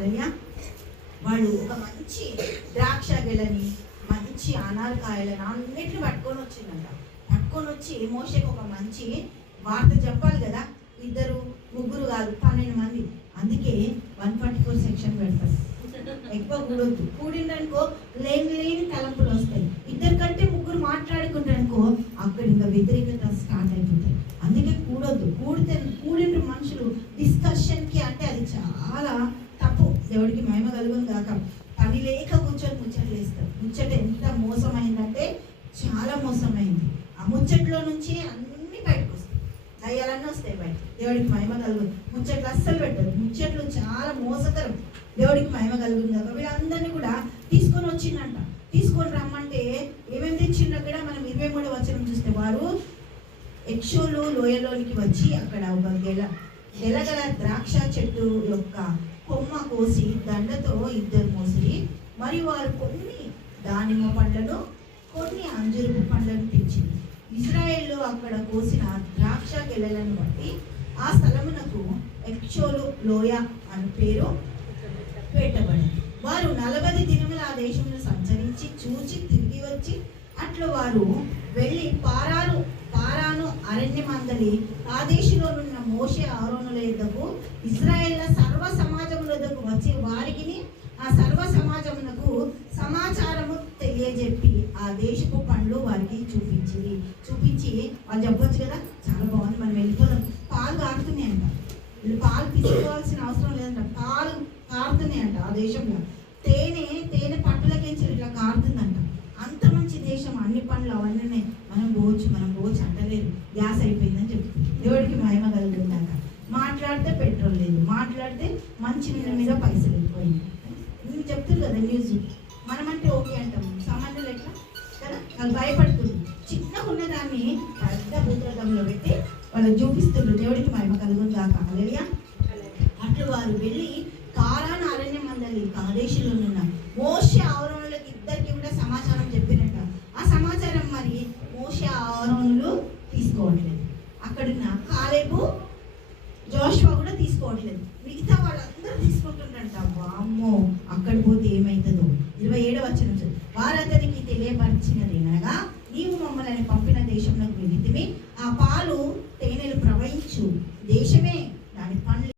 హల్లెలూయా. వాళ్ళు ఒక మంచి ద్రాక్ష గెలని, మంచి అనారకాయలను అన్నిటిని పట్టుకొని వచ్చిందంట. పట్టుకొని వచ్చి మోషేకి ఒక మంచి వార్త చెప్పాలి కదా. 2 3 కాదు 12 మంది. అందుకే 144 సెక్షన్ పెడతారు. ఎక్కువ కూడొద్దు. కూడిందనుకో లేని తలంపులు వస్తాయి. 2 కంటే 3 మాట్లాడుకుంటారనుకో అక్కడ ఇంకా వ్యతిరేకత స్టార్ట్ అయిపోతాయి. అందుకే కూడొద్దు. కూడిన మనుషులు డిస్కషన్కి అంటే అది చాలా తప్పు. దేవుడికి మహిమ కలుగును గాక. పని లేక కూర్చొని ముచ్చట్లు వేస్తారు. ముచ్చట ఎంత మోసమైందంటే చాలా మోసమైంది. ఆ ముచ్చట్లో నుంచి అన్ని బయటకు వస్తాయి, దయ్యాలన్నీ వస్తాయి బయట. దేవుడికి మహిమ కలుగును. ముచ్చట్లు అస్సలు పెట్టదు. ముచ్చట్లు చాలా మోసకరం. దేవుడికి మహిమ కలుగును కాక. వీళ్ళందరినీ కూడా తీసుకొని వచ్చిందంట. తీసుకొని రమ్మంటే ఏమేమి తెచ్చిండ్రు అక్కడ మనం 23వ వచనం చూస్తే, వారు ఎక్షోలు లోయలోనికి వచ్చి అక్కడ ఒక గెలగల ద్రాక్ష చెట్టు యొక్క కొమ్మ కోసి దండతో 2 మోసిరి. మరియు వారు కొన్ని దానిమ్మ పండ్లను, కొన్ని అంజూరపు పండ్లను తెచ్చింది. ఇజ్రాయేల్లో అక్కడ కోసిన ద్రాక్ష గెలలను బట్టి ఆ స్థలమునకు ఎక్షోలు లోయ అని పేరు పెట్టబడింది. వారు 40 దినములు ఆ దేశంలో సంచరించి చూచి తిరిగి వచ్చి, అట్లు వారు వెళ్ళి పారాను అరణ్య మందలి కాదేశులోనున్న మోషే ఆరోనుల యొద్దకు ఇశ్రాయేళ్ల సర్వ సమాజముల యొద్దకు వచ్చి వారికి ఆ సర్వ సమాజమునకు సమాచారము తెలియజెప్పి ఆ దేశపు పండ్లు వారికి చూపించి వాళ్ళు చెప్పొచ్చు కదా, చాలా బాగుంది మనం వెళ్ళిపోదాం. పాలు కారుతున్నాయంట. వీళ్ళు పాలు తీసుకోవాల్సిన అవసరం లేదంట. పాలు కారుతున్నాయంట ఆ దేశంలో. తేనె పట్టులకించి ఇట్లా కారుతుందంట. అంత మంచి దేశం. అన్ని పనులు అవన్నీ మనం పోవచ్చు అంటలేదు. గ్యాస్ అయిపోయిందని చెప్తుంది. దేవుడికి మహిమ కలుగుతుందాక. మాట్లాడితే పెట్రోల్ లేదు, మాట్లాడితే మంచి నీళ్ళ మీద పైసలు వెళ్ళిపోయింది. మీరు చెప్తుంది కదా న్యూస్. మనమంటే ఓకే అంటాం, సామాన్యులు ఎట్లా కదా, వాళ్ళు భయపడుతుంది. చిన్నగా ఉన్నదాన్ని పెద్ద భూతకంలో పెట్టి వాళ్ళు చూపిస్తుండ్రు. దేవుడికి మహిమ కలుగుతుందాక. హల్లెలూయా. అట్లు వారు వెళ్ళి కారాను అరణ్య మందలి కాదేశులో ఉన్న మోషే ఆరోనులకు 2కి కూడా సమాచారం చెప్పినట్ట. ఆ సమాచారం మరి మోషే ఆరోనులు తీసుకోవట్లేదు. అక్కడున్న కాలేబు జోషువ కూడా తీసుకోవట్లేదు.